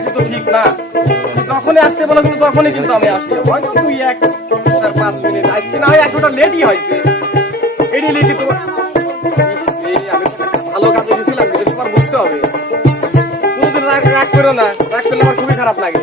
রাখি তো ঠিক না। যখনই আসতে বলে কিন্তু তখনই কিন্তু আমি আসি, হয়তো 2-1-4-5 মিনিট আজকে না হয় 1 ঘন্টা লেটই হয়েছে। এটি লিখি তোমার আমি ভালো কাজে গেছিলাম, তোমার বুঝতে হবে। তুমি রাগ করো না, রাগ করলে আমার খুবই খারাপ লাগে।